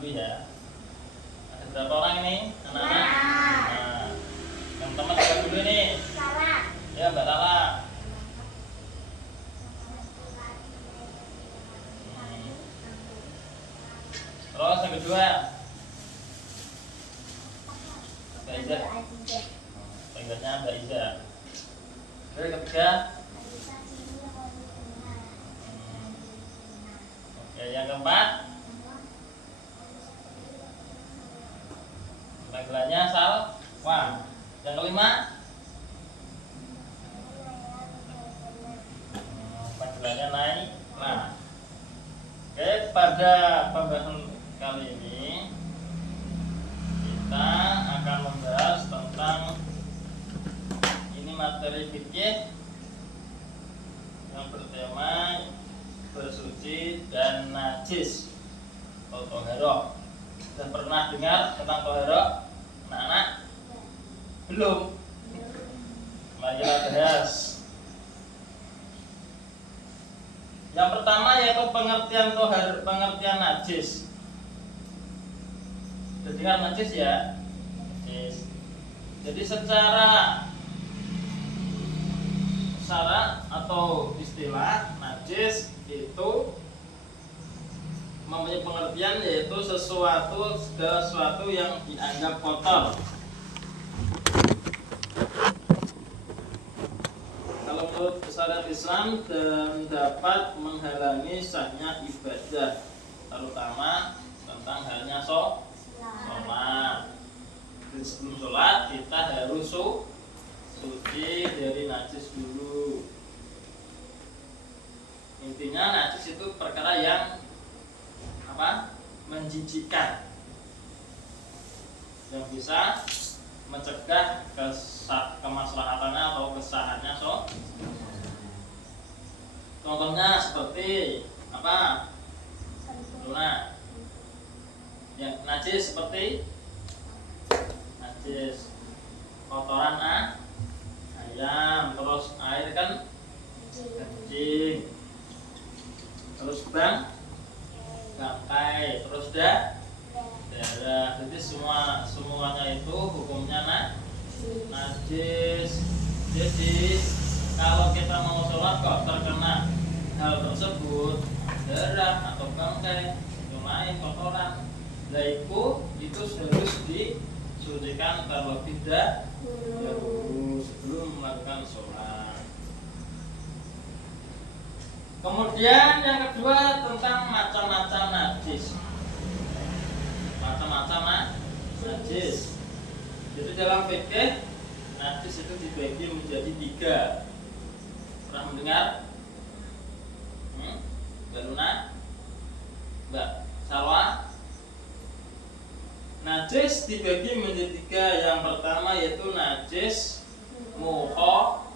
dulu ya. Ada berapa orang ini anak-anak? Nah, yang teman siapa dulu nih? Ya, Mbak Lala. Terus yang kedua, Mbak Iza. Panggilannya Mbak Iza. Terus yang ketiga, oke, yang keempat, panggilannya Salwa. Yang kelima, panggilannya Naila. Oke, pada pembahasan kali ini kita akan membahas tentang ini materi fikih yang bertema bersuci dan najis atau toharoh. Dan pernah dengar tentang toharoh, anak-anak? Belum? Mari kita bahas. Yang pertama yaitu pengertian najis. Sudah dengar najis ya? Najis. Jadi secara atau istilah najis itu mempunyai pengertian yaitu sesuatu yang dianggap kotor. Kalau menurut syariat Islam dan dapat menghalangi sahnya ibadah, terutama tentang halnya sholat. Jadi sebelum sholat kita harus suci dari najis dulu. Intinya najis itu perkara yang menjijikkan, yang bisa mencegah kemaslahatannya atau kesahannya. Contohnya seperti apa? Luna. Yang najis seperti najis kotoran ayam, terus air kan kencing, terus bangkai, terus darah. Jadi semuanya itu hukumnya najis. Jadi kalau kita mau sholat kok terkena hal tersebut, darah atau bangkai, yang lain kotoran, itu harus disucikan terlebih dahulu sebelum melakukan sholat. Kemudian yang kedua tentang macam-macam najis. Macam-macam najis. Jadi dalam fikih najis itu dibagi menjadi 3. Pernah mendengar? Mbak Luna? Mbak Salwa? Najis dibagi menjadi 3. Yang pertama yaitu najis mukhafafah.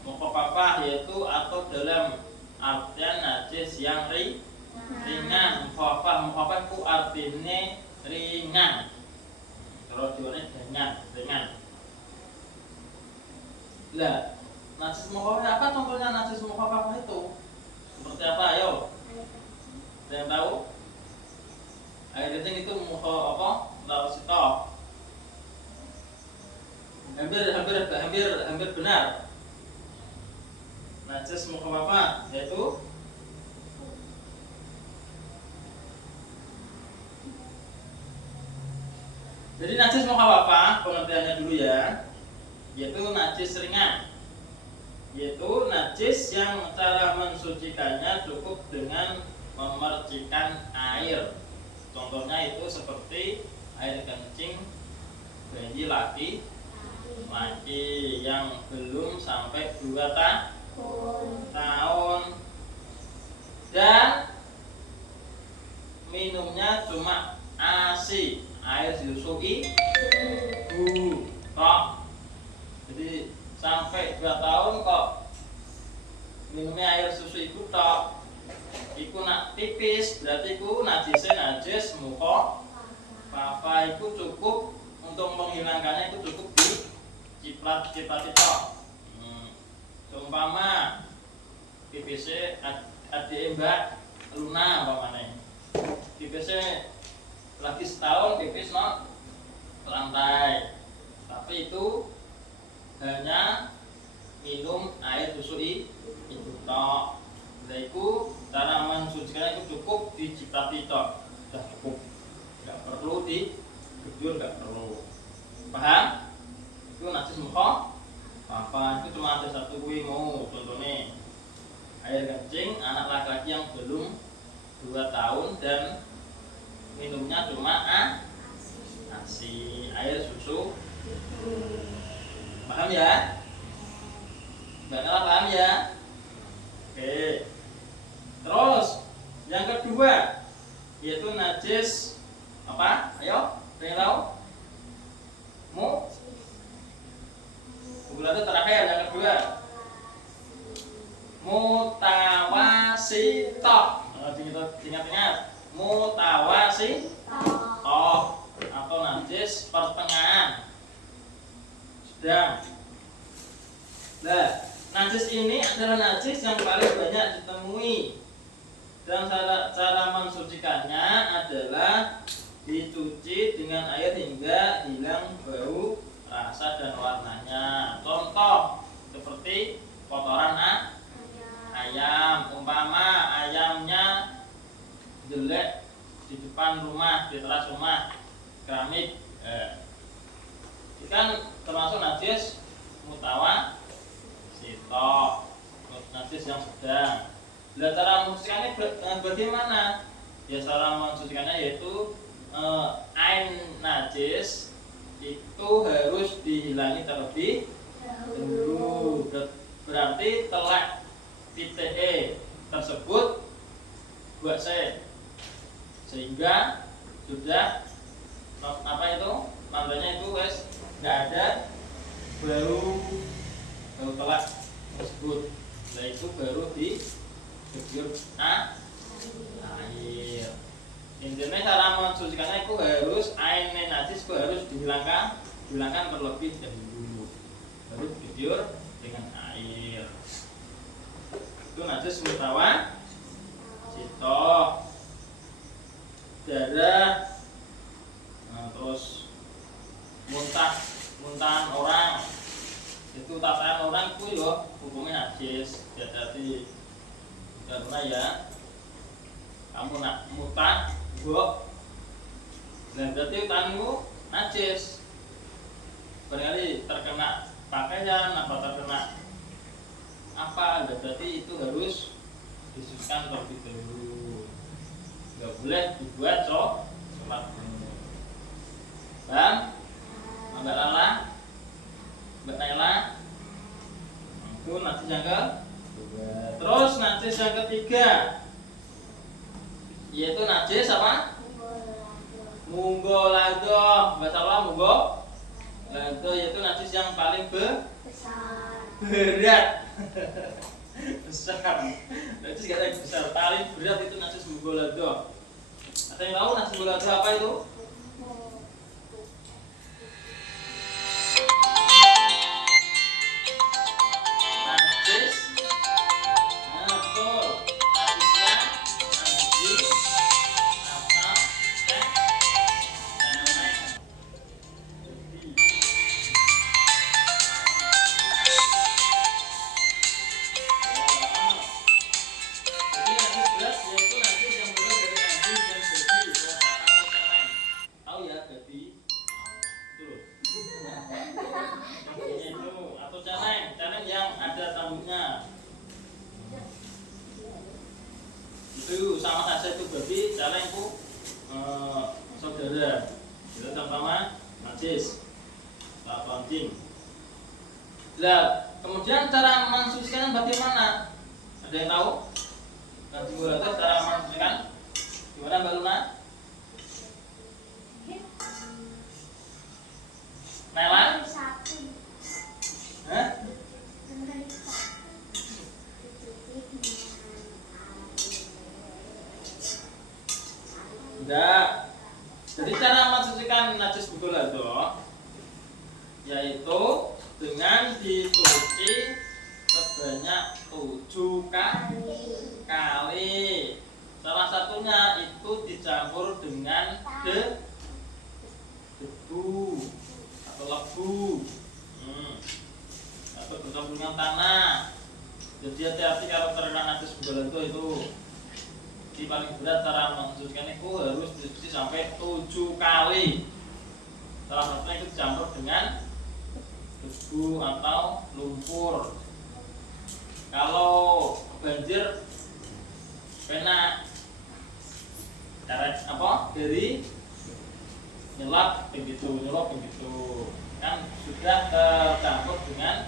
Mukhafafah yaitu atau dalam artian najis yang ringan. Mukhafafah itu artinya ringan. Kalau diwarnai ringan. Lah, najis mukhafafah apa contohnya najis mukhafafah itu? Seperti apa? Ayo. Ada yang tahu? Air kencing itu lausito. Hampir benar. Najis mukhafafah yaitu jadi najis mukhafafah pengertiannya dulu ya, yaitu najis ringan, yaitu najis yang cara mensucikannya cukup dengan memercikan air. Contohnya itu seperti air kencing bayi laki yang belum sampai 2 tahun dan minumnya cuma ASI, air disusui kok. Jadi sampai 2 tahun kok minumnya air susu iku tok. Iku nak tipis, berarti iku najis mukhafafah. Iku cukup untuk menghilangkannya, itu cukup diciprat tok. Umpama PPC adik Mbak Luna umpamane. pipisnya lagi setahun pipis no lantai, tapi itu hanya minum air susu itu tok. Iku cara mensucikannya itu cukup diciprati tok, sudah cukup, nggak perlu diguyur, nggak perlu. Paham? Itu najis muka apa? Itu cuma ada satu mau contohnya air kencing anak laki-laki yang belum 2 tahun dan minumnya cuma ASI, air susu. Paham ya? Mbak Nela paham ya? Oke. Terus yang kedua yaitu najis apa? Ayo, pengen tahu? Itu terakhir yang kedua. Mutawasito. Ingat-ingat. Mutawasito atau najis pertengahan, sedang. Nah, najis ini adalah najis yang paling banyak ditemui, dan cara mensucikannya adalah dicuci dengan air hingga hilang bau, rasa dan warnanya. Contoh seperti kotoran ayam, umpama ayamnya jelek di depan rumah, di teras rumah, keramik, itu kan termasuk najis mutawasito, najis yang sedang. Bila cara mensucikannya bagaimana? Ya cara mensucikannya yaitu ain najis itu harus dihilangi terlebih dahulu. Berarti telak titik E tersebut buat C, sehingga sudah apa itu lantainya itu guys nggak ada bau telak tersebut. Nah itu baru diguyur air. Intinya cara mensucikannya itu harus ain najis itu harus dihilangkan terlebih dahulu, baru diguyur dengan air. Itu najis mutawasito. Darah, terus muntahan orang, itu tatahan orang itu loh hukumnya najis. Jadi karena ya kamu nak muntah nah berarti tanganmu najis, barangkali terkena pakaian apa terkena apa, berarti itu harus disucikan terlebih dahulu, nggak boleh dibuat sholat dulu. Bang, Mbak Lala, Mbak Naila, itu najis yang kedua. Terus najis yang ketiga yaitu najis apa? Munggolado. Bahasa Allah munggolado yaitu najis yang paling berat. Besar. Najis gak ada yang besar, paling berat itu najis munggolado. Ada yang tahu najis munggolado apa itu? Itu sama saja, itu berarti calengku saudara. Itu sama najis atau anjing. Nah, kemudian cara mensucikan bagaimana? Ada yang tahu? Nanti mulai cara mensucikan gimana Mbak Luna? Nela? Hah? Enggak. Jadi cara mensucikan najis munggolado yaitu dengan dicuci sebanyak 7 kali. Salah satunya itu dicampur dengan debu atau lebu, atau bercampur dengan tanah. Jadi hati-hati kalau terkena najis gumpalan itu. Di paling berat cara mensucikan itu harus dicuci sampai 7 kali. Salah satunya itu dicampur dengan debu atau lumpur. Kalau banjir kena cara apa? Dari nyelap begitu kan sudah tercampur dengan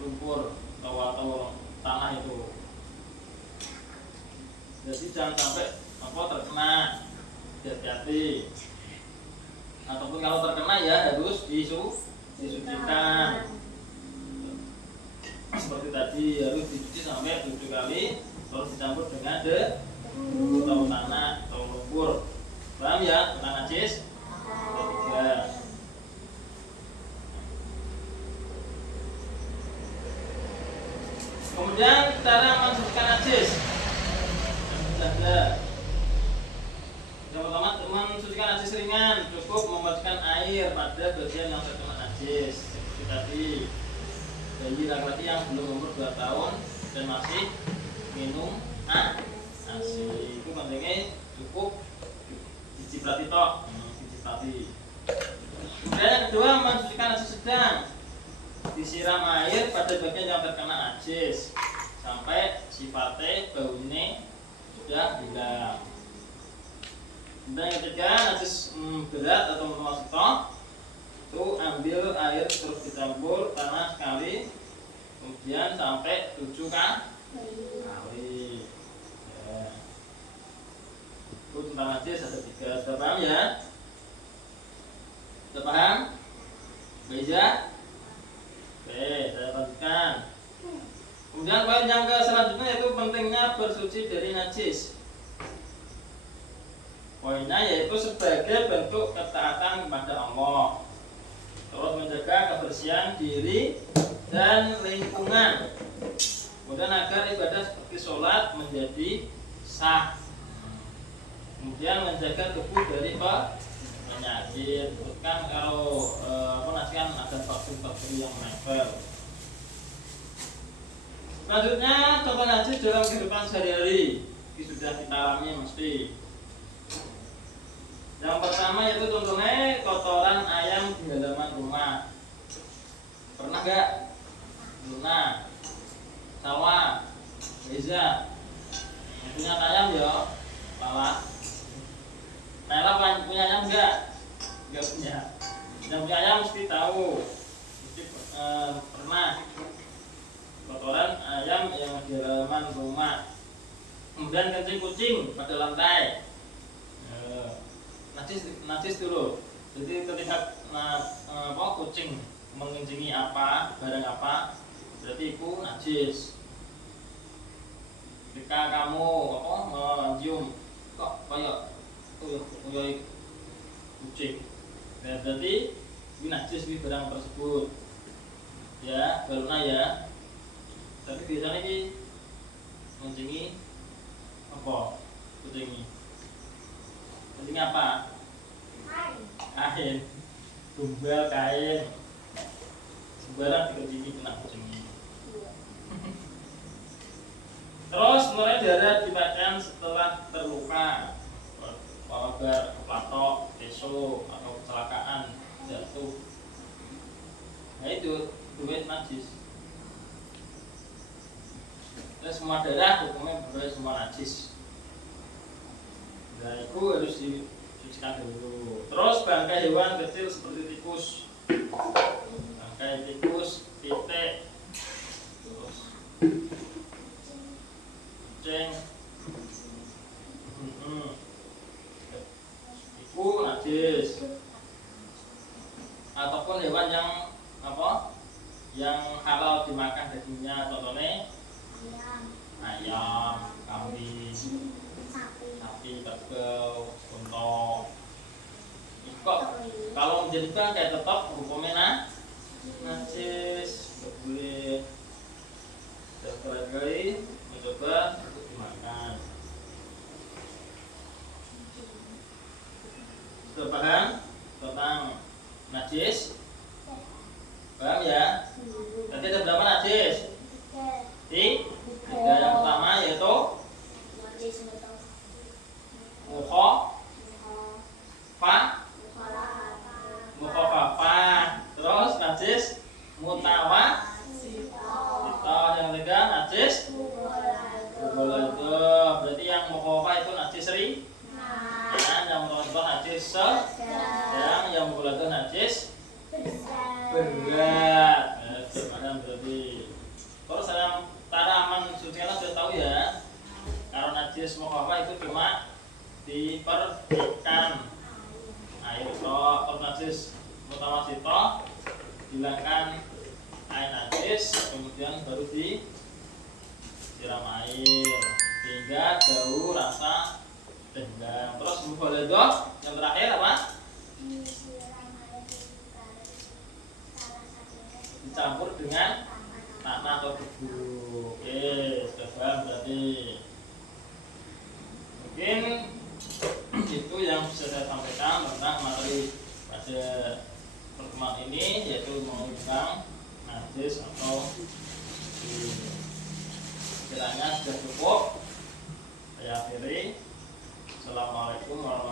lumpur atau tanah itu. Jadi jangan sampai terkena, hati-hati. Ataupun kalau terkena ya harus disucikan. Seperti tadi harus dicuci sampai 7 kali, terus dicampur dengan debu atau tanah atau lumpur. Paham ya tentang najis? Ya. Kemudian cara mensucikan najis. Yang pertama, mensucikan najis ringan, cukup memasukkan air pada bagian yang terkena najis. Seperti tadi, bayi laki-laki yang belum umur 2 tahun dan masih minum ASI, itu pentingnya cukup diciprati tok, diciprati. Kemudian yang kedua, mensucikan najis sedang, disiram air pada bagian yang terkena najis sampai sifatnya baunya sudah hilang. Dan yang ketiga, najis berat atau masuk itu ambil air terus dicampur tanah sekali, kemudian sampai 7 kali. Ya. Itu tentang najis ada 3. Sudah paham ya? Sudah paham? Bisa? Oke, saya lanjutkan. Kemudian poin yang selanjutnya yaitu pentingnya bersuci dari najis. Poinnya yaitu sebagai bentuk ketaatan kepada Allah, terus menjaga kebersihan diri dan lingkungan, kemudian agar ibadah seperti sholat menjadi sah, kemudian menjaga tubuh dari penyakit. Terus kan kalau nanti kan ada bakteri yang menempel. Selanjutnya contoh najis dalam kehidupan sehari-hari, ini sudah kita alami mesti. Yang pertama yaitu contohnya kotoran ayam di halaman rumah. Pernah gak? Luna, sawah, Reza, punya ayam ya, Lala. Nela punya ayam enggak? Enggak punya. Yang punya ayam mesti tahu, mesti pernah kotoran ayam yang di halaman rumah. Kemudian kencing kucing pada lantai. Najis dulu. Jadi ketika kucing mengencingi barang apa, berarti itu najis. Ketika kamu mencium kok kayak kucing, berarti ini najis di barang tersebut. Ya, barunya ya. Tapi biasanya ini mengencingi kucing ini. Kucing apa? Kain, tumbal kain, sembarang dikencingi kena kucing ini. Terus mulai darah dimakan setelah terluka, wabah, keplatok, peso atau kecelakaan, jatuh. Nah itu duit najis. Terus semua darah hukumnya berarti semua najis. Nah itu harus dicucikan dulu. Terus bangkai hewan kecil seperti tikus, bangkai tikus, pitik, terus kucing, itu najis. Ataupun hewan yang yang halal dimakan dagingnya, contohnya ayam, kambing, sapi, kerbau, unta. Kok kalau menjadikan kayak tetap hukumnya najis, nggak boleh. Dan sekali mencoba untuk dimakan. itu cuma dipercikan air tok, terus najis utama sito hilangkan air najis, kemudian baru disiram air hingga jauh rasa tenggang. Terus mukhaladah yang terakhir apa? Dicampur dengan tanah atau debu. Oke, sudah paham berarti. Mungkin itu yang bisa saya sampaikan tentang materi pada pertemuan ini, yaitu tentang najis atau kiranya sudah cukup. Saya akhiri. Assalamualaikum warahmatullahi wabarakatuh.